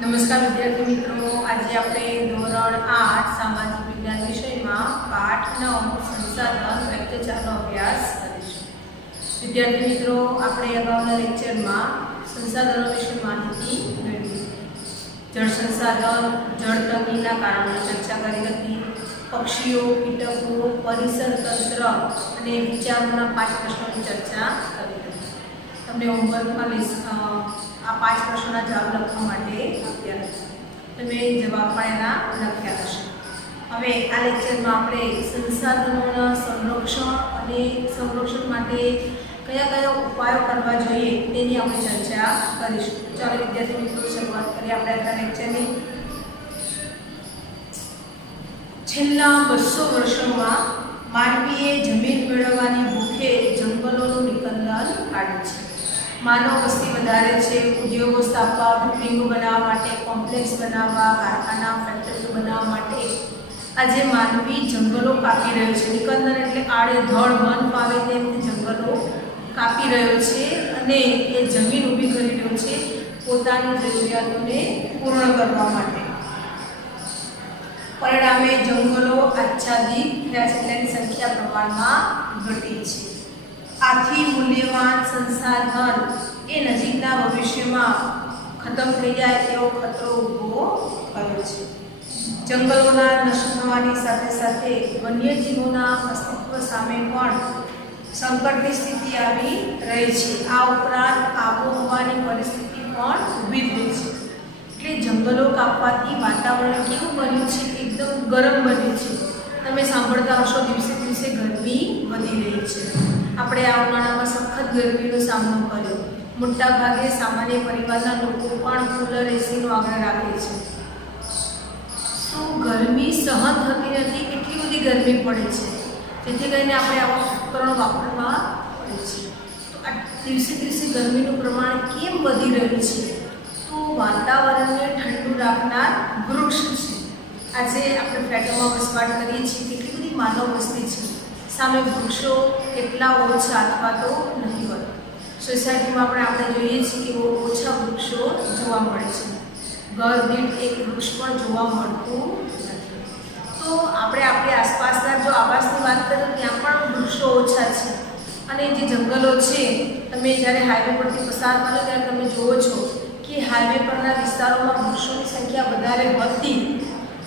નમસ્કાર વિદ્યાર્થી મિત્રો, આજે આપણે ધોરણ 8 સામાજિક વિજ્ઞાન વિષયમાં પાઠ 9 સંસાધન લેક્ચર 4 નો અભ્યાસ કરીશું। વિદ્યાર્થી મિત્રો, આપણે અગાઉના લેક્ચરમાં સંસાધનો વિશે માહિતી મેળવી। જળ સંસાધન, જળ તંગીના કારણો ચર્ચા કરી હતી। પક્ષીઓ, કીટકો, પરિસર તંત્ર અને વિચારોના 5 પ્રશ્નોની ચર્ચા કરી હતી। તમને હોમવર્કમાં આ 5 પ્રશ્નોના જવાબ લખવા માટે આપ્યા હતા। તમે જવાબ પણ એના લખ્યા હશે। હવે આ લેક્ચરમાં આપણે સંસાધનોના સંરક્ષણ માટે કયા કયા ઉપાયો કરવા જોઈએ તેની આપણે ચર્ચા કરીશું। ચાલો વિદ્યાર્થી મિત્રો, શરૂઆત કરીએ આપણે આ લેક્ચરની। છેલ્લા 200 વર્ષોમાં માનવીએ જમીન મેળવવાની ભૂખે જંગલોનું નિકંદન કાઢ્યું છે। માનવ વસ્તી વધારે છે, ઉદ્યોગો સ્થાપવા, બિલ્ડિંગો બનાવવા માટે, કોમ્પ્લેક્સ બનાવવા, કારખાના, ફેક્ટરીઓ બનાવવા માટે આજે માનવી જંગલો કાપી રહ્યો છે। નિકંદન એટલે આડેધડ મન ફાવે તેમ જંગલો કાપી રહ્યો છે અને એ જમીન ઊભી કરી રહ્યો છે પોતાની જરૂરિયાતોને પૂર્ણ કરવા માટે। પરિણામે જંગલો આચ્છાદિત થયા છે, તેની સંખ્યા પ્રમાણમાં ઘટી છે। આથી મૂલ્યવાન સંસાધન એ નજીકના ભવિષ્યમાં ખતમ થઈ જાય તેવો ખતરો ઊભો કર્યો છે। જંગલોના નષ્ટ થવાની સાથે સાથે વન્યજીવોના અસ્તિત્વ સામે પણ સંકટની સ્થિતિ આવી રહી છે। આ ઉપરાંત આબોહવાની પરિસ્થિતિ પણ ઊભી થઈ છે। એટલે જંગલો કાપવાથી વાતાવરણ કેવું બન્યું છે? એકદમ ગરમ બન્યું છે। તમે સાંભળતા હશો, દિવસે દિવસે ગરમી વધી રહી છે। આપણે આ ઉનાળામાં સખત ગરમીનો સામનો કર્યો। મોટા ભાગે સામાન્ય પરિવારના લોકો પણ કુલર, એસીનો આગ્રહ રાખે છે। તો ગરમી સહન થતી નથી, એટલી બધી ગરમી પડે છે, જેથી કરીને આપણે આવા ઉપકરણો વાપરવા પડે છે। તો આ દિવસે દિવસે ગરમીનું પ્રમાણ કેમ વધી રહ્યું છે? તો વાતાવરણને ઠંડુ રાખનાર વૃક્ષ છે। આજે આપણે ફ્લેટોમાં વસવાટ કરીએ છીએ, કેટલી બધી માનવ વસ્તી છે, સામે વૃક્ષો કેટલા ઓછા અથવા તો નહીં હોય। સોસાયટીમાં આપણે જોઈએ છીએ કે ઓછા વૃક્ષો જોવા મળે છે। ઘર દીઠ એક વૃક્ષ પણ જોવા મળતું નથી। તો આપણે આપણી આસપાસના જો આવાસની વાત કરીએ ત્યાં પણ વૃક્ષો ઓછા છે। અને જે જંગલો છે, તમે જ્યારે હાઈવે પરથી પસાર કરો ત્યારે તમે જુઓ છો કે હાઈવે પરના વિસ્તારોમાં વૃક્ષોની સંખ્યા વધારે વધતી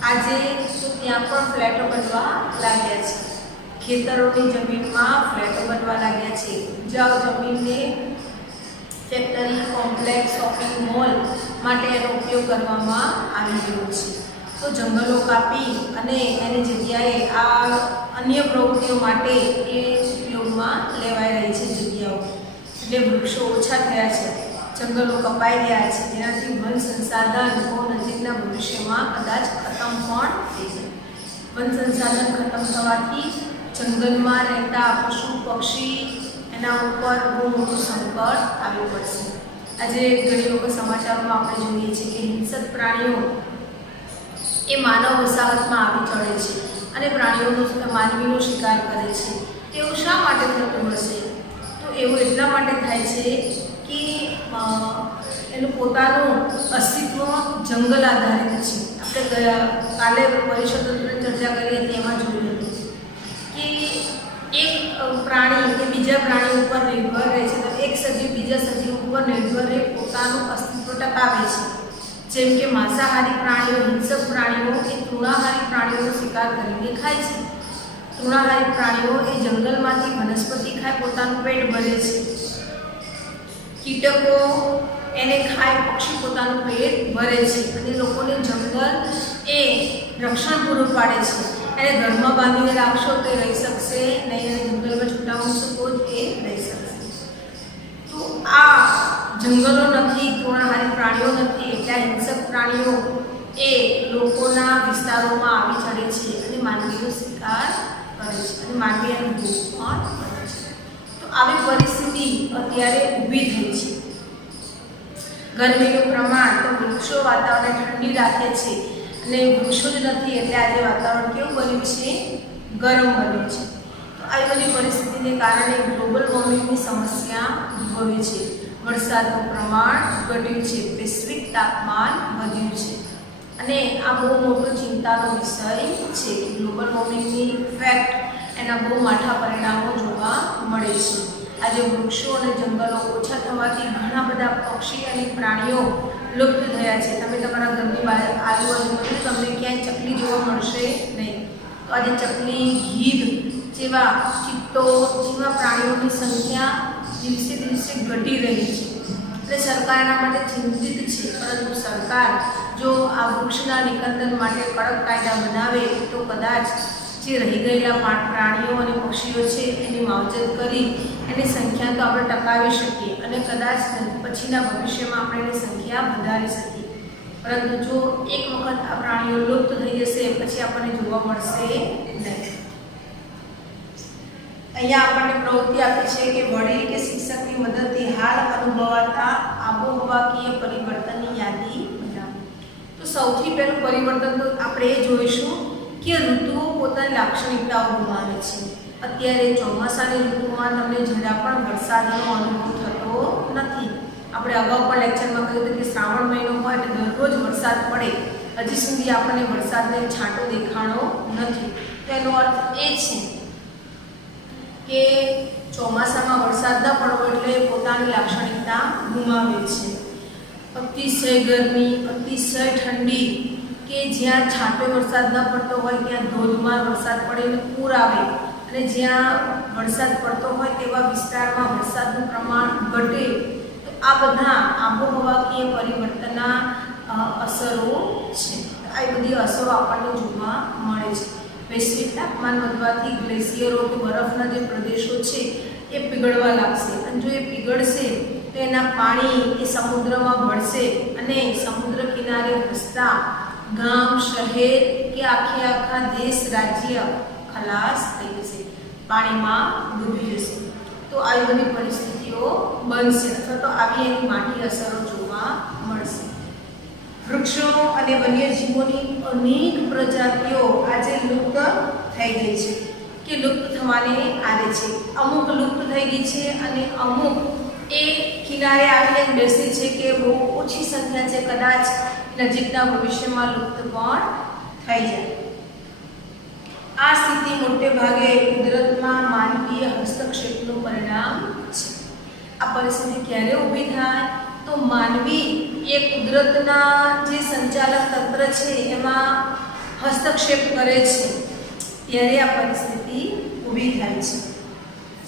આજે તો ત્યાં પણ ફ્લેટો બનવા લાગ્યા છે। ખેતરોની જમીનમાં ફ્લેટો બનવા લાગ્યા છે। ઉપજાઉ જમીનને ફેક્ટરી, કોમ્પ્લેક્સ, શોપિંગ મોલ માટે એનો ઉપયોગ કરવામાં આવી રહ્યો છે। તો જંગલો કાપી અને એની જગ્યાએ આ અન્ય પ્રવૃત્તિઓ માટે એ ઉપયોગમાં લેવાઈ રહી છે જગ્યાઓ। એટલે વૃક્ષો ઓછા થયા છે, જંગલો કપાઈ રહ્યા છે, જેનાથી વન સંસાધન નજીકના ભવિષ્યમાં કદાચ ખતમ પણ થઈ જાય। વન સંસાધન ખતમ થવાથી જંગલમાં રહેતા પશુ પક્ષી એના ઉપર બહુ મોટું સંકટ આવી પડશે। આજે ઘણી વખત સમાચારોમાં આપણે જોઈએ છીએ કે હિંસક પ્રાણીઓ એ માનવ વસાહતમાં આવી ચડે છે અને માનવીનો શિકાર કરે છે। તેવું શા માટે થતું હશે? તો એવું એટલા માટે થાય છે કે એનું પોતાનું અસ્તિત્વ જંગલ આધારિત છે। આપણે કાલે પરિષદોની ચર્ચા કરી હતી, એમાં જોયું હતું કે એક પ્રાણી કે બીજા પ્રાણી ઉપર નિર્ભર રહે છે, તો એક સજીવ બીજા સજીવ ઉપર નિર્ભર રહે પોતાનું અસ્તિત્વ ટકાવે છે। જેમ કે માંસાહારી પ્રાણીઓ, હિંસક પ્રાણીઓ એ તૃણાહારી પ્રાણીઓનો શિકાર કરીને ખાય છે। તૃણાહારી પ્રાણીઓ એ જંગલમાંથી વનસ્પતિ ખાય, પોતાનું પેટ ભરે છે। કીટકો એને ખાય, પક્ષી પોતાનું પેટ ભરે છે અને લોકોને જંગલ એ રક્ષણ પૂરું પાડે છે। એને ઘરમાં બાંધીને રાખશો તો રહી શકશે નહીં, અને જંગલમાં છૂટા મૂકશો તો જ એ રહી શકશે। તો આ જંગલો નથી, તૃણાહારી પ્રાણીઓ નથી, એટલે હિંસક પ્રાણીઓ એ લોકોના વિસ્તારોમાં આવી ચડે છે અને માનવીનો શિકાર કરે છે અને માનવી એનો ભોગ પણ કરે છે। તો આવી પરિસ્થિતિ અત્યારે ઊભી થઈ છે। ગરમીનું પ્રમાણ, તો વૃક્ષો વાતાવરણને ઠંડી રાખે છે અને વૃક્ષો જ નથી એટલે આજે વાતાવરણ કેવું બન્યું છે? ગરમ બન્યું છે। તો આવી બધી પરિસ્થિતિને કારણે ગ્લોબલ વોર્મિંગની સમસ્યા ઉદ્ભવે છે। વરસાદનું પ્રમાણ ઘટ્યું છે, વૈશ્વિક તાપમાન વધ્યું છે. અને આ બહુ મોટો ચિંતાનો વિષય છે કે ગ્લોબલ વોર્મિંગની ઇફેક્ટ એના બહુ માઠા પરિણામો જોવા મળે છે. આજે વૃક્ષો અને જંગલો ઓછા થવાથી ઘણા બધા પક્ષી અને પ્રાણીઓ લુપ્ત થયા છે. તમે તમારા ઘરની બહાર આજુબાજુ તમને ક્યાંય ચકલી જોવા મળશે નહીં. તો આજે ચકલી, ગીધ જેવા, ચિત્તો જેવા પ્રાણીઓની સંખ્યા દિવસે દિવસે ઘટી રહી છે. એટલે સરકાર એના માટે ચિંતિત છે. પરંતુ સરકાર જો આ વૃક્ષના નિકંદન માટે કડક કાયદા બનાવે તો કદાચ જે રહી ગયેલા પ્રાણીઓ અને પક્ષીઓ છે એની માવજત કરી એની સંખ્યા તો આપણે ટકાવી શકીએ અને કદાચ પછીના ભવિષ્યમાં આપણે એની સંખ્યા વધારી શકીએ. પરંતુ જો એક વખત આ પ્રાણીઓ લુપ્ત થઈ જશે પછી આપણને જોવા મળશે નહીં. અહીંયા આપણને પ્રવૃત્તિ આપી છે કે વડીલ કે શિક્ષકની મદદથી હાલ અનુભવાતા આબોહવાકીય પરિવર્તનની યાદી બનાવો. તો સૌથી પહેલું પરિવર્તન તો આપણે એ જોઈશું કે ઋતુઓ પોતાની લાક્ષણિકતાઓ ગુમાવે છે. અત્યારે ચોમાસાની ઋતુમાં તમને જરા પણ વરસાદનો અનુભવ થતો નથી. આપણે અગાઉ પણ લેક્ચરમાં કહ્યું હતું કે શ્રાવણ મહિનો હોય એટલે દરરોજ વરસાદ પડે. હજી સુધી આપણને વરસાદનો છાંટો દેખાણો નથી. તો એનો અર્થ એ છે કે ચોમાસામાં વરસાદ ન પડવો એટલે પોતાની લાક્ષણિકતા ગુમાવે છે. અતિશય ગરમી, અતિશય ઠંડી, કે જ્યાં છાંટો વરસાદ ન પડતો હોય ત્યાં ધોધમાર વરસાદ પડે પૂર આવે, અને જ્યાં વરસાદ પડતો હોય તેવા વિસ્તારમાં વરસાદનું પ્રમાણ ઘટે. તો આ બધા આબોહવાકીય પરિવર્તનના અસરો છે. આ બધી અસરો આપણને જોવા મળે છે. વૈશ્વિક તાપમાન વધવાથી ગ્લેશિયરો કે બરફના જે પ્રદેશો છે એ પીગળવા લાગશે, અને જો એ પીગળશે તો એના પાણી એ સમુદ્રમાં ભળશે અને સમુદ્ર કિનારે વસતા ગામ, શહેર કે આખા દેશ, રાજ્ય ખલાસ થઈ જશે, પાણીમાં ડૂબી જશે. તો આવી બધી પરિસ્થિતિઓ બનશે અથવા તો આવી એની માઠી અસરો જોવા મળશે. વૃક્ષો અને વન્યજીવોની અનેક પ્રજાતિઓ આજે લુપ્ત થઈ ગઈ છે કે લુપ્ત થવાને આરે છે. અમુક લુપ્ત થઈ ગઈ છે અને અમુક એ કિનારે આવીને બેસી છે કે બહુ ઓછી સંખ્યા છે, કદાચ નજીકના ભવિષ્યમાં લુપ્ત પણ થઈ જાય. આ સ્થિતિ મોટે ભાગે કુદરતમાં માનવીય હસ્તક્ષેપનું પરિણામ છે. આ પરિસ્થિતિ ક્યારે ઊભી થાય? તો માનવી એ કુદરતના જે સંચાલક તંત્ર છે એમાં હસ્તક્ષેપ કરે છે ત્યારે આ પરિસ્થિતિ ઊભી થાય છે.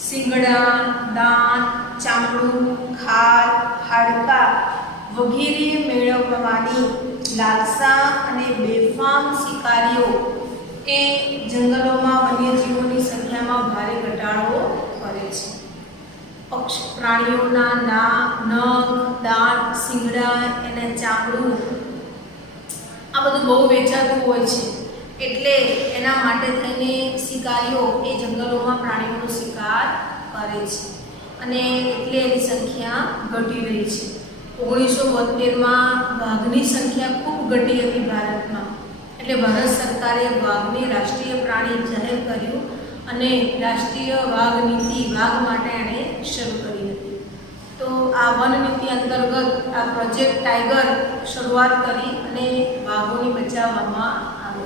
શિંગડા, દાંત, ચામડું, ખાલ, હાડકાં વગેરે મેળવવાની લાલસા અને બેફામ શિકારીઓ એ જંગલોમાં વન્યજીવોની સંખ્યામાં ભારે ઘટાડો કરે છે. પ્રાણીઓના નખ, દાંત, શિંગડા, એને ચામડું આ બધું બહુ વેચાતું હોય છે. એટલે એના માટે થઈને શિકારીઓ એ જંગલોમાં પ્રાણીઓનો શિકાર કરે છે અને એટલે એની સંખ્યા ઘટી રહી છે. 1972માં વાઘની સંખ્યા ખૂબ ઘટી હતી ભારતમાં. એટલે ભારત સરકારે વાઘને રાષ્ટ્રીય પ્રાણી જાહેર કર્યું અને રાષ્ટ્રીય વાઘ નીતિ વાઘ માટે એણે શરૂ કરી હતી. તો આ વન નીતિ અંતર્ગત આ પ્રોજેક્ટ ટાઈગર શરૂઆત કરી અને વાઘોને બચાવવામાં આવે.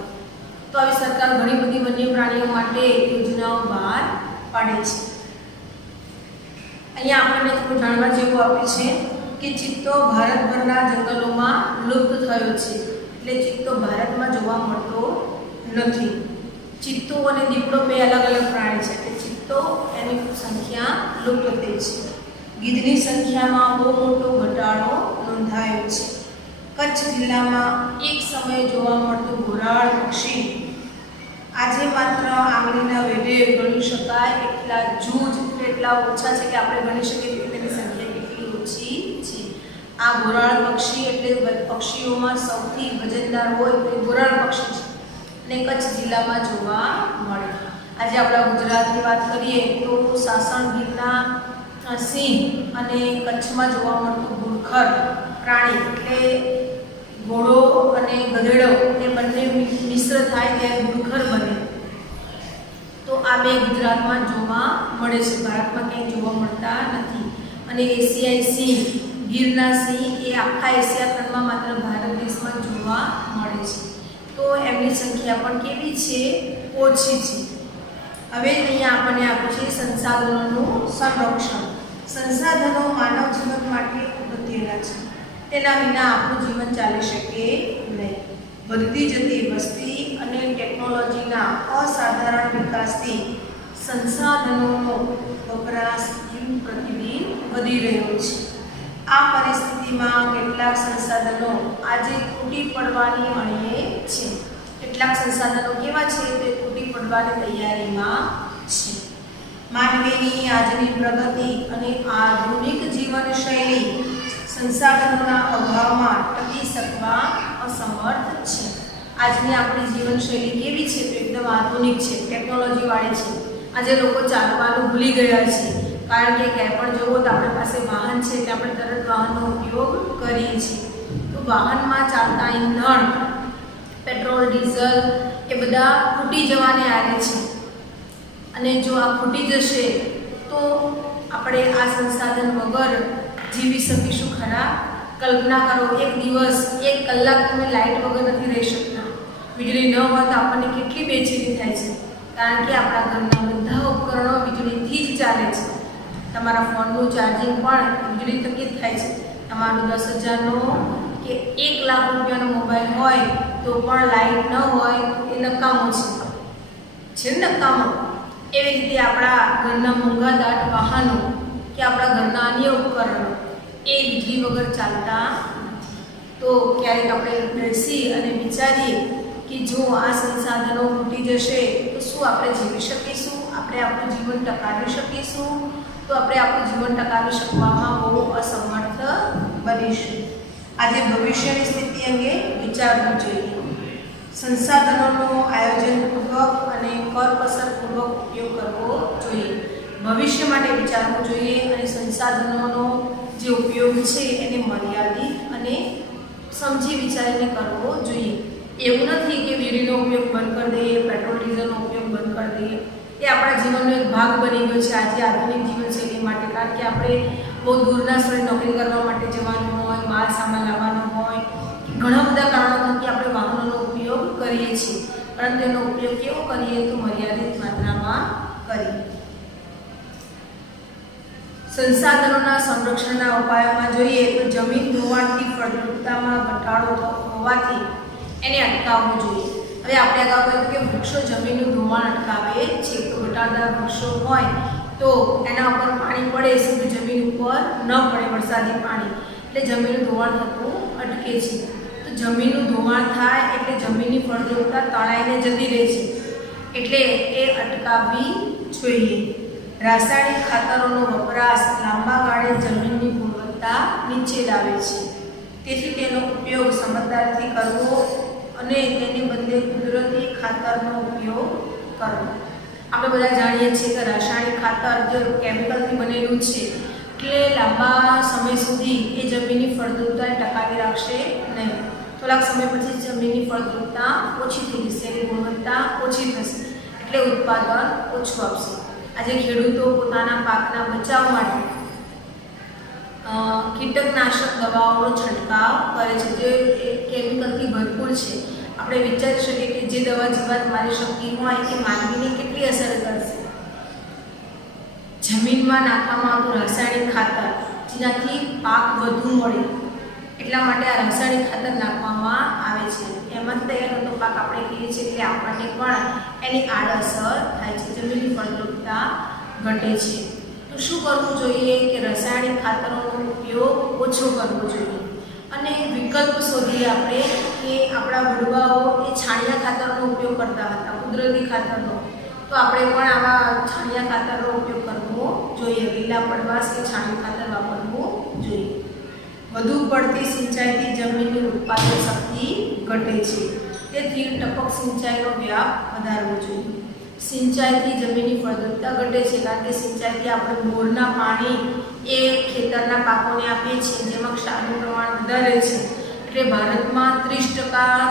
તો આવી સરકાર ઘણી બધી વન્ય પ્રાણીઓ માટે યોજનાઓ બહાર પાડે છે. અહીંયા આપણને થોડું જાણવા જેવું આપ્યું છે કે ચિત્તો ભારતભરના જંગલોમાં લુપ્ત થયો છે. એટલે ચિત્તો ભારતમાં જોવા મળતો નથી. ચિત્તો અને દીપડો બે અલગ અલગ પ્રાણી છે. એટલે ચિત્તો એની સંખ્યા લુપ્ત થઈ છે. ગીધની સંખ્યામાં બહુ મોટો ઘટાડો નોંધાયો છે. કચ્છ જિલ્લામાં એક સમયે જોવા મળતું ઘોરાડ પક્ષી આજે માત્ર આંગળીના વેઢે ગણી શકાય એટલા જૂજ એટલા ઓછા છે કે આપણે ગણી શકીએ કે તેની સંખ્યા કેટલી ઓછી છે. આ ઘોરાડ પક્ષી એટલે પક્ષીઓમાં સૌથી વજનદાર હોય તો એ ઘોરાડ પક્ષી છે અને કચ્છ જિલ્લામાં જોવા મળે. આજે આપણા ગુજરાતની વાત કરીએ તો સાસણ ગીરના સિંહ અને કચ્છમાં જોવા મળતું ઘુડખર પ્રાણી એટલે ઘોડો અને ગધેડો એ બંને મિશ્ર થાય ત્યારે ઘુડખર બને. તો આ બે ગુજરાતમાં જોવા મળે છે, ભારતમાં ક્યાંય જોવા મળતા નથી. અને એશિયાઈ સિંહ, ગીરના સિંહ એ આખા એશિયા ખંડમાં માત્ર ભારત દેશમાં જોવા મળે છે. તો એમની સંખ્યા પણ કેવી છે? ઓછી છે. હવે અહીંયા આપણને આપ્યું છે સંસાધનોનું સંરક્ષણ. સંસાધનો માનવ જીવન માટે અગત્યના છે. તેના વિના આપણું જીવન ચાલી શકે નહીં. વધતી જતી વસ્તી અને ટેકનોલોજીના અસાધારણ વિકાસથી સંસાધનોનો વપરાશ દિન પ્રતિદિન વધી રહ્યો છે. આ પરિસ્થિતિમાં કેટલાક સંસાધનો આજે તૂટી પડવાની અણીએ છે. કેટલાક સંસાધનો કેવા છે? તે તૂટી પડવાની તૈયારીમાં છે. માનવીની આજની પ્રગતિ અને આધુનિક જીવનશૈલી સંસાધનોના અભાવમાં ટકી શકવા અસમર્થ છે. આજની આપણી જીવનશૈલી કેવી છે? તો એકદમ આધુનિક છે, ટેકનોલોજીવાળી છે. આજે લોકો ચાલવાનું ભૂલી ગયા છે, કારણ કે ક્યાંય પણ જવું તો આપણી પાસે વાહન છે એટલે આપણે તરત વાહનનો ઉપયોગ કરીએ છીએ. તો વાહનમાં ચાલતા ઈંધણ, પેટ્રોલ, ડીઝલ એ બધા ખૂટી જવાને આરે છે. અને જો આ ખૂટી જશે તો આપણે આ સંસાધન વગર જીવી શકીશું ખરા? કલ્પના કરો, એક દિવસ 1 કલાક તમે લાઇટ વગર નથી રહી શકતા. વીજળી ન હોય તો આપણને કેટલી બેચેની થાય છે, કારણ કે આપણા ઘરના બધા ઉપકરણો વીજળીથી જ ચાલે છે. તમારા ફોનનું ચાર્જિંગ પણ વીજળી થકી જ થાય છે. તમારું 10,000નો કે 1 લાખ રૂપિયાનો મોબાઈલ હોય તો પણ લાઇટ ન હોય એ નકામો છે નકામો. એવી રીતે આપણા ઘરના મોંઘાદાટ વાહનો કે આપણા ઘરના અન્ય ઉપકરણો એ વીજળી વગર ચાલતા નથી. તો ક્યારેક આપણે બેસી અને વિચારીએ કે જો આ સંસાધનો ખૂટી જશે તો શું આપણે જીવી શકીશું? આપણે આપણું જીવન ટકાવી શકીશું? તો આપણે આપણું જીવન ટકાવી શકવામાં બહુ અસમર્થ બનીશું. આજે ભવિષ્યની સ્થિતિ અંગે વિચારવું જોઈએ. સંસાધનોનો આયોજનપૂર્વક અને કરકસરપૂર્વક ઉપયોગ કરવો જોઈએ. ભવિષ્ય માટે વિચારવું જોઈએ અને સંસાધનોનો જે ઉપયોગ છે એને મર્યાદિત અને સમજી વિચારીને કરવો જોઈએ. એવું નથી કે વીજળીનો ઉપયોગ બંધ કરી દઈએ, પેટ્રોલ ડીઝલનો ઉપયોગ બંધ કરી દઈએ. એ આપણા જીવનનો એક ભાગ બની ગયો છે આજે આધુનિક જીવનશૈલી માટે. કારણ કે આપણે બહુ દૂરના સ્થળે નોકરી કરવા માટે જવાનું હોય, માલ સામાન લાવવાનો હોય, ઘણા બધા કારણો થકી આપણે વાહનોનો ઉપયોગ કરીએ છીએ, પરંતુ એનો ઉપયોગ કેવો કરીએ? તો મર્યાદિત માત્રામાં કરીએ. સંસાધનોના સંરક્ષણના ઉપાયોમાં જોઈએ તો જમીન ધોવાણથી ફળદ્રુપતામાં ઘટાડો હોવાથી એને અટકાવવું જોઈએ. હવે આપણે અગાઉ કહ્યું કે વૃક્ષો જમીનનું ધોવાણ અટકાવે છે. તો ઘટાડદાર વૃક્ષો હોય તો એના ઉપર પાણી પડે, સીધું જમીન ઉપર ન પડે વરસાદી પાણી, એટલે જમીનનું ધોવાણ થતું અટકે છે. તો જમીનનું ધોવાણ થાય એટલે જમીનની ફળદ્રુપતા તણાઈને જતી રહે છે, એટલે એ અટકાવવી જોઈએ. રાસાયણિક ખાતરોનો વપરાશ લાંબા ગાળે જમીનની ગુણવત્તા નીચે લાવે છે. તેથી તેનો ઉપયોગ સમજદારીથી કરવો અને તેને બદલે કુદરતી ખાતરનો ઉપયોગ કરવો. આપણે બધા જાણીએ છીએ કે રાસાયણિક ખાતર જે કેમિકલથી બનેલું છે એટલે લાંબા સમય સુધી એ જમીનની ફળદ્રુપતાને ટકાવી રાખશે નહીં. થોડાક સમય પછી જમીનની ફળદ્રુપતા ઓછી થઈ જશે, એની ગુણવત્તા ઓછી થશે, એટલે ઉત્પાદન ઓછું આપશે. આજે ખેડૂતો પોતાના પાકના બચાવ માટે કીટકનાશક દવાઓનો છંટકાવ કરે છે, જે કેમિકલથી ભરપૂર છે. આપણે વિચારી શકીએ કે જે દવા જીવાત મારી શકતી હોય એ માનવીને કેટલી અસર કરશે. જમીનમાં નાખવામાં આવતું રાસાયણિક ખાતર જેનાથી પાક વધુ મળે એટલા માટે આ રાસાયણિક ખાતર નાખવામાં આવે છે. એમાંથી તૈયાર થતો પાક આપણે કહીએ છીએ એટલે આપણને પણ એની આડઅસર થાય છે, જમીનની ફળદ્રુપતા ઘટે છે. તો શું કરવું જોઈએ કે રાસાયણિક ખાતરોનો ઉપયોગ ઓછો કરવો જોઈએ અને વિકલ્પ શોધીએ આપણે કે આપણા વડવાઓ એ છાણિયા ખાતરનો ઉપયોગ કરતા હતા, કુદરતી ખાતરનો. તો આપણે પણ આવા છાણિયા ખાતરનો ઉપયોગ કરવો જોઈએ. લીલા પડવાશ કે છાણિયું ખાતર વાપરવું જોઈએ. વધુ પડતી સિંચાઈથી જમીનની ઉત્પાદન શક્તિ ઘટે છે, તેથી ટપક સિંચાઈનો વ્યાપ વધારવો જોઈએ. સિંચાઈથી જમીનની ફળદ્રુપતા ઘટે છે, કારણ કે સિંચાઈથી આપણે બોરના પાણી એ ખેતરના પાકોને આપીએ છીએ, જેમાં ક્ષારનું પ્રમાણ વધારે છે. એટલે ભારતમાં 30%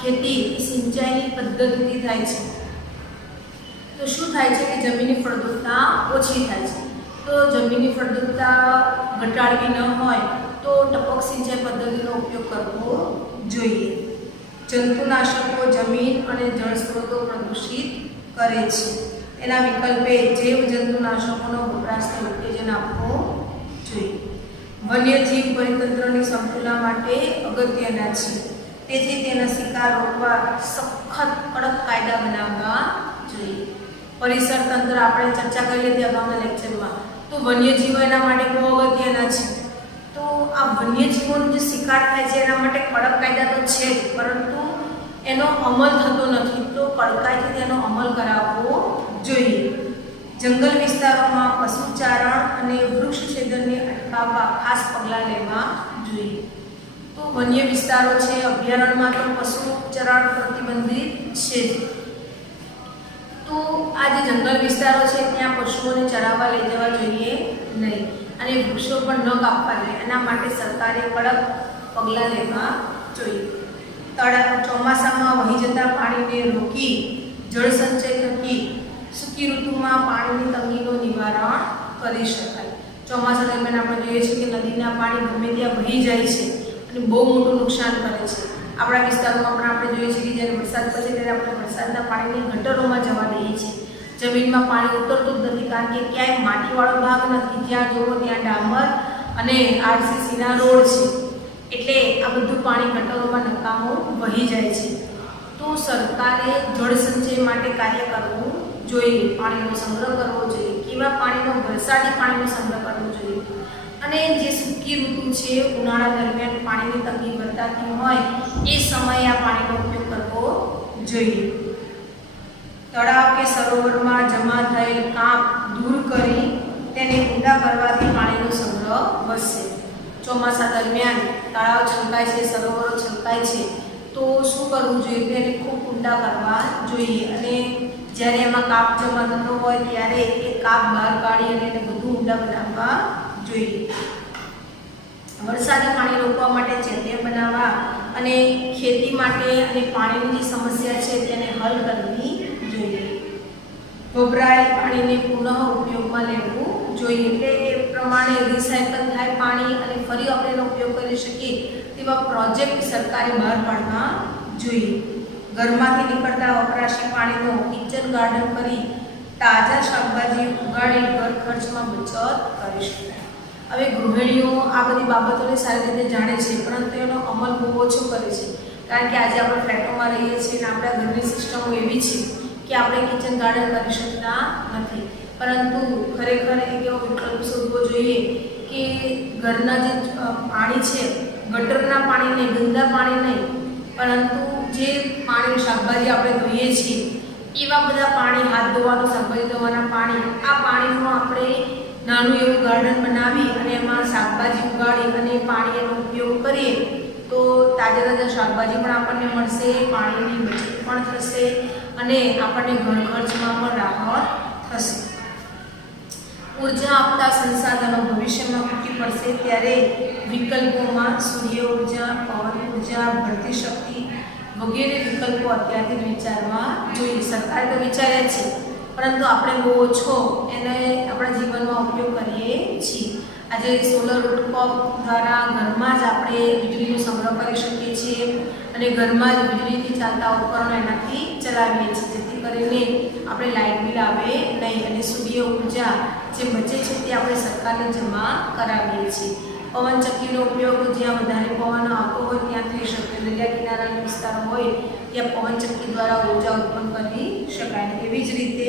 ખેતી સિંચાઈની પદ્ધતિથી થાય છે. તો શું થાય છે કે જમીનની ફળદ્રુપતા ઓછી થાય છે. તો તો જમીનની ફળદ્રુપતા ઘટાડવી ન હોય તો ટપક સિંચાઈ પદ્ધતિનો ઉપયોગ કરવો જોઈએ. જંતુનાશકો જમીન અને જળ સ્ત્રોતો પ્રદૂષિત કરે છે. એના વિકલ્પે જૈવ જંતુનાશકોનો વપરાશને ઉત્તેજન આપવું જોઈએ. વન્યજીવ પરિતંત્રની સમતુલા માટે અગત્યના છે, તેથી તેના શિકાર રોકવા સખત કડક કાયદા બનાવવા જોઈએ. પરિસર તંત્ર આપણે ચર્ચા કરી લીધી અગાઉના લેક્ચરમાં. તો વન્યજીવો એના માટે બહુ અગત્યના છે. તો આ વન્યજીવોનો જે શિકાર થાય છે એના માટે કડક કાયદા તો છે જ, પરંતુ એનો અમલ થતો નથી. તો કડકાઈથી તેનો અમલ કરાવવો જોઈએ. જંગલ વિસ્તારોમાં પશુચારણ અને વૃક્ષ છેદનને અટકાવવા ખાસ પગલાં લેવા જોઈએ. તો વન્ય વિસ્તારો છે, અભયારણ્યમાં તો પશુચરણ પ્રતિબંધિત છે. તો આ જે જંગલ વિસ્તારો છે ત્યાં પશુઓને ચરાવવા લઈ જવા જોઈએ નહીં, અને વૃક્ષો પણ ન કાપવા જોઈએ. એના માટે સરકારે કડક પગલાં લેવા જોઈએ. ચોમાસામાં વહી જતા પાણીને રોકી જળ સંચય થકી સૂકી ઋતુમાં પાણીની તંગીનું નિવારણ કરી શકાય. ચોમાસા દરમિયાન આપણે જોઈએ છીએ કે નદીના પાણી ગમે ત્યાં વહી જાય છે અને બહુ મોટું નુકસાન કરે છે. આપણા વિસ્તારોમાં પણ આપણે જોઈએ છીએ કે જ્યારે વરસાદ પડે ત્યારે આપણે વરસાદના પાણીને ગટરોમાં જવા દઈએ છીએ. જમીનમાં પાણી ઉતરતું જ નથી, કારણ કે ક્યાંય માટીવાળો ભાગ નથી. જ્યાં જુઓ ત્યાં ડામર અને આરસીસીના રોડ છે, એટલે આ બધું પાણી ગટરોમાં નકામું વહી જાય છે. તો સરકારે જળ સંચય માટે કાર્ય કરવું જોઈએ, પાણીનો સંગ્રહ કરવો જોઈએ. કેવા પાણીનો? વરસાદી પાણીનો સંગ્રહ કરવો જોઈએ. અને જે સૂકી ઋતુ છે, ઉનાળા દરમિયાન પાણીની તંગી વર્તાતી હોય એ સમયે આ પાણીનો ઉપયોગ કરવો જોઈએ. તળાવ કે સરોવરમાં જમા થયેલ કાંપ દૂર કરી તેને ઊંડા કરવાથી પાણીનો સંગ્રહ વધશે. ચોમાસા દરમિયાન તળાવ છલકાય છે, સરોવરો છલકાય છે, તો શું કરવું જોઈએ? તેને ખૂબ ઊંડા કરવા જોઈએ. અને જ્યારે એમાં કાપ જમા થતો હોય ત્યારે એ કાપ બહાર કાઢી અને એને બધું ઊંડા બનાવવા જોઈએ. વરસાદી પાણી રોકવા માટે ચેકડેમ બનાવવા અને ખેતી માટે અને પાણીની જે સમસ્યા છે તેને હલ કરવી જોઈએ. વપરાયેલ પાણીને પુનઃ ઉપયોગમાં લેવું જોઈએ, એટલે એ પ્રમાણે રિસાયકલ થાય પાણી અને ફરી આપણે એનો ઉપયોગ કરી શકીએ તેવા પ્રોજેક્ટ સરકારે બહાર પાડવા જોઈએ. ઘરમાંથી નીકળતા વપરાશી પાણીનો કિચન ગાર્ડન કરી તાજા શાકભાજી ઉગાડી ઘર ખર્ચમાં બચત કરી શકાય. હવે ગૃહિણીઓ આ બધી બાબતોને સારી રીતે જાણે છે, પરંતુ એનો અમલ બહુ ઓછો કરે છે. કારણ કે આજે આપણે ફ્લેટોમાં રહીએ છીએ અને આપણા ઘરની સિસ્ટમો એવી છે કે આપણે કિચન ગાર્ડન કરી શકતા નથી. પરંતુ ખરેખર એક એવો વિકલ્પ શોધવો જોઈએ કે ઘરના જે પાણી છે, ગટરના પાણી નહીં, ગંદા પાણી નહીં, પરંતુ જે પાણી શાકભાજી આપણે ધોઈએ છીએ એવા બધા પાણી, હાથ ધોવાનું, શાકભાજી ધોવાના પાણી, આ પાણીનું આપણે નાનું એવું ગાર્ડન બનાવી અને એમાં શાકભાજી ઉગાડી અને પાણી એનો ઉપયોગ કરીએ તો તાજા તાજા શાકભાજી પણ આપણને મળશે, પાણીની બચત પણ થશે અને આપણને ઘર ખર્ચમાં પણ રાહત થશે. ઉર્જા આપતા સંસાધનો ભવિષ્યમાં ખૂટી પડશે ત્યારે વિકલ્પોમાં સૂર્ય ઉર્જા, પવન ઉર્જા, ભરતી શક્તિ વગેરે વિકલ્પો અત્યારથી વિચારવા જોઈએ. સરકારે તો વિચાર્યા છે, પરંતુ આપણે બહુ ઓછો એને આપણા જીવનમાં ઉપયોગ કરીએ છીએ. આજે સોલર રૂફટોપ દ્વારા ઘરમાં જ આપણે વીજળીનો સંગ્રહ કરી શકીએ છીએ અને ઘરમાં જ વીજળીથી ચાલતા ઉપકરણો એનાથી ચલાવીએ છીએ, જેથી કરીને આપણે લાઇટ બિલ આવે નહીં અને સૂર્ય ઉર્જા જે બચે છે તે આપણે સરકારને જમા કરાવીએ છીએ. પવનચક્કીનો ઉપયોગ જ્યાં વધારે પવન આવતો હોય ત્યાં થઈ શકે. દરિયા કિનારાના વિસ્તારો હોય ત્યાં પવનચક્કી દ્વારા ઉર્જા ઉત્પન્ન કરી શકાય. એવી જ રીતે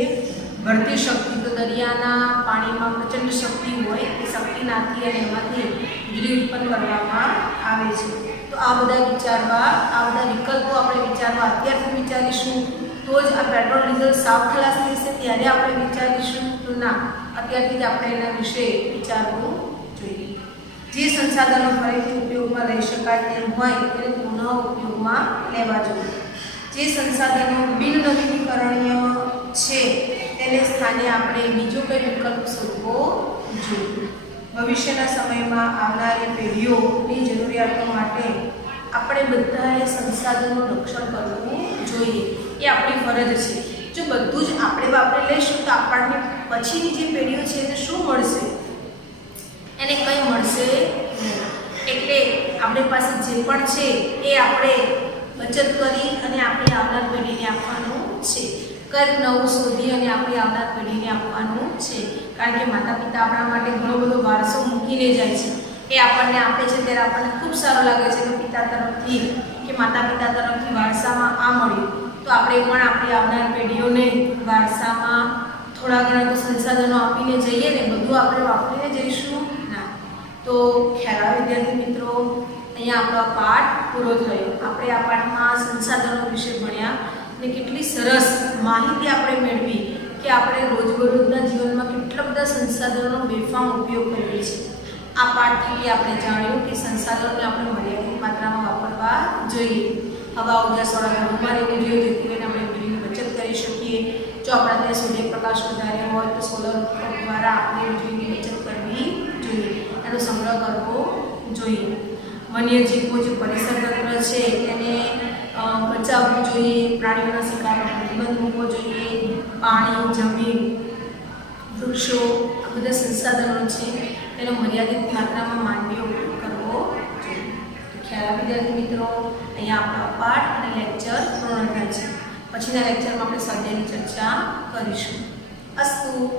ભરતી શક્તિ, તો દરિયાના પાણીમાં પ્રચંડ શક્તિ હોય એ શક્તિનાથી અને એમાંથી વીજળી ઉત્પન્ન કરવામાં આવે છે. તો આ બધા વિકલ્પો આપણે વિચારવા અત્યારથી વિચારીશું તો જ આ પેટ્રોલ ડીઝલ સાફ ખલાસ થશે, ત્યારે આપણે વિચારીશું. તો ના, અત્યારથી જ આપણે એના વિશે વિચારવું જોઈએ. જે સંસાધનો ફરીથી ઉપયોગમાં લઈ શકાય તેમ હોય તેને પુનઃ ઉપયોગમાં લેવા જોઈએ. જે સંસાધનો બિનનવીનીકરણીય છે તેને સ્થાને આપણે બીજો કોઈ વિકલ્પ શોધવો જોઈએ. ભવિષ્યના સમયમાં આવનારી પેઢીઓની જરૂરિયાતો માટે આપણે બધાએ સંસાધનનું રક્ષણ કરવું જોઈએ, એ આપણી ફરજ છે. જો બધું જ આપણે વાપરી લઈશું તો આપણને પછીની જે પેઢીઓ છે એને શું મળશે? એને કંઈ મળશે નહીં. એટલે આપણી પાસે જે પણ છે એ આપણે બચત કરી અને આપણી આવનાર પેઢીને આપવાનું છે. કંઈક નવું શોધી અને આપણી આવનાર પેઢીને આપવાનું છે. કારણ કે માતા પિતા આપણા માટે ઘણો બધો વારસો મૂકીને જાય છે. એ આપણને આપે છે ત્યારે આપણને ખૂબ સારું લાગે છે કે પિતા તરફથી કે માતા પિતા તરફથી વારસામાં આ મળ્યું, તો આપણે પણ આપણી આવનાર પેઢીઓને વારસામાં થોડા ઘણા તો સંસાધનો આપીને જઈએ ને, બધું આપણે વાપરીને જઈશું ના. તો ખ્યાલ વિદ્યાર્થી મિત્રો, અહીંયા આપણો પાઠ પૂરો થયો. આપણે આ પાઠમાં સંસાધનો વિશે ભણ્યા અને કેટલી સરસ માહિતી આપણે મેળવી કે આપણે રોજબરોજના જીવનમાં કેટલા બધા સંસાધનોનો બેફામ ઉપયોગ કરીએ છીએ. આ પાઠથી આપણે જાણ્યું કે સંસાધનોને આપણે મર્યાદિત માત્રામાં વાપરવા જોઈએ. હવા ઉજાસ વાળા ઘરોમાં રહેવું જોઈએ, જેથી કરીને આપણે વીજળીની બચત કરી શકીએ. જો આપણા ત્યાં સૂર્યપ્રકાશ વધારે હોય તો સોલર દ્વારા આપણે વીજળીની બચત કરવી જોઈએ, એનો સંગ્રહ કરવો જોઈએ. વન્યજીવો જે પરિસર તંત્ર છે એને બચાવવું જોઈએ. પ્રાણીઓના શિકાર પર પ્રતિબંધ મૂકવો જોઈએ. પાણી, જમીન, વૃક્ષો આ બધા સંસાધનો છે તેનો મર્યાદિત માત્રામાં માનવીઓ ઉપયોગ કરવો જોઈએ. ખ્યાલ વિદ્યાર્થી મિત્રો, અહીંયા આપણો પાઠ અને લેક્ચર પૂર્ણ થાય છે. પછીના લેક્ચરમાં આપણે સ્વાધ્યાયની ચર્ચા કરીશું. અસ્તુ.